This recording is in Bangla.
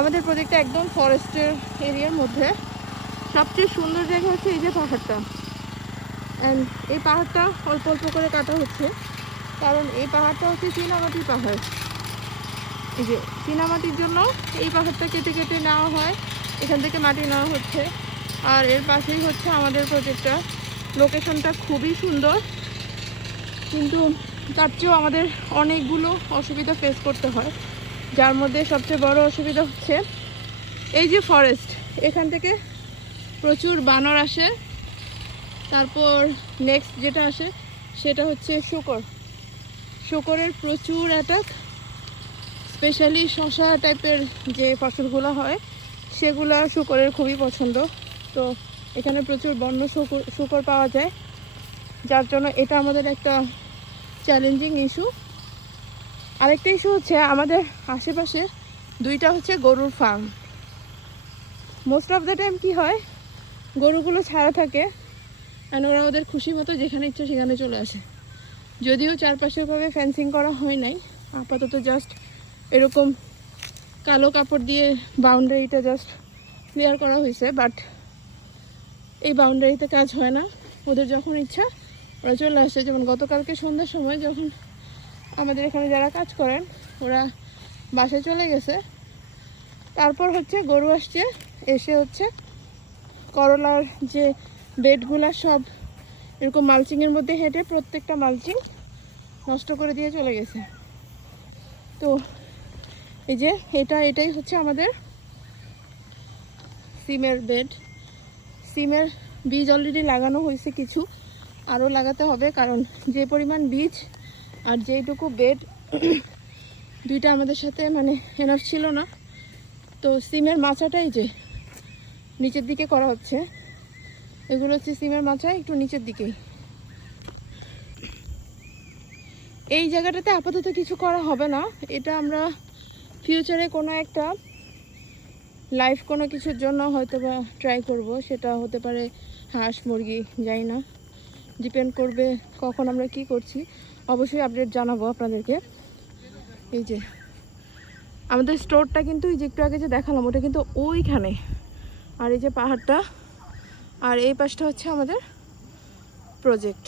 আমাদের প্রজেক্টটা একদম ফরেস্টের এরিয়ার মধ্যে। সবচেয়ে সুন্দর জায়গা হচ্ছে এই যে পাহাড়টা, অ্যান্ড এই পাহাড়টা অল্প অল্প করে কাটা হচ্ছে, কারণ এই পাহাড়টা হচ্ছে চীনামাটির পাহাড়। এই যে চীনামাটির জন্য এই পাহাড়টা কেটে কেটে নেওয়া হয়, এখান থেকে মাটি নেওয়া হচ্ছে। আর এর পাশেই হচ্ছে আমাদের প্রজেক্টটা। লোকেশনটা খুবই সুন্দর, কিন্তু তার চেয়েও আমাদের অনেকগুলো অসুবিধা ফেস করতে হয়, যার মধ্যে সবচেয়ে বড় অসুবিধা হচ্ছে এই যে ফরেস্ট, এখান থেকে প্রচুর বানর আসে। তারপর নেক্সট যেটা আসে সেটা হচ্ছে শুকরের প্রচুর অ্যাটাক। স্পেশালি শশা টাইপের যে ফসলগুলো হয় সেগুলো শুকরের খুবই পছন্দ। তো এখানে প্রচুর বন্য শুকর পাওয়া যায়, যার জন্য এটা আমাদের একটা চ্যালেঞ্জিং ইস্যু। আরেকটা ইস্যু হচ্ছে আমাদের আশেপাশে দুইটা হচ্ছে গরুর farm. Most of the time কী হয়, গরুগুলো ছাড়া থাকে আর ওরা ওদের খুশি মতো যেখানে ইচ্ছা সেখানে চলে আসে। যদিও চারপাশেভাবে ফেন্সিং করা হয় নাই, আপাতত জাস্ট এরকম কালো কাপড় দিয়ে বাউন্ডারিটা জাস্ট ক্লিয়ার করা হয়েছে, বাট এই বাউন্ডারিতে কাজ হয় না। ওদের যখন ইচ্ছা ওরা চলে আসে। যেমন গতকালকে সন্ধ্যার সময় যখন আমাদের এখানে যারা কাজ করেন ওরা বাসায় চলে গেছে, তারপর হচ্ছে গরু আসছে, এসে হচ্ছে করলার যে বেডগুলা সব এরকম মালচিংয়ের মধ্যে হেঁটে প্রত্যেকটা মালচিং নষ্ট করে দিয়ে চলে গেছে। তো এই যে এটাই হচ্ছে আমাদের সিমের বেড। সিমের বীজ অলরেডি লাগানো হয়েছে, কিছু আরও লাগাতে হবে, কারণ যে পরিমাণ বীজ আর যেইটুকু বেড দুইটা আমাদের সাথে মানে এনাফ ছিল না। তো সিমের মাচাটাই যে নিচের দিকে করা হচ্ছে, এগুলো হচ্ছে সিমের মাচা একটু নিচের দিকেই। এই জায়গাটাতে আপাতত কিছু করা হবে না, এটা আমরা ফিউচারে কোনো একটা লাইফ কোনো কিছুর জন্য হয়তো বা ট্রাই করব। সেটা হতে পারে হাঁস মুরগি, যাই না, ডিপেন্ড করবে কখন আমরা কি করছি। অবশ্যই আপডেট জানাবো আপনাদেরকে। এই যে আমাদের স্টোরটা কিন্তু এই যে একটু আগে যে দেখালাম ওটা কিন্তু ওইখানে, আর এই যে পাহাড়টা, আর এই পাশটা হচ্ছে আমাদের প্রজেক্ট।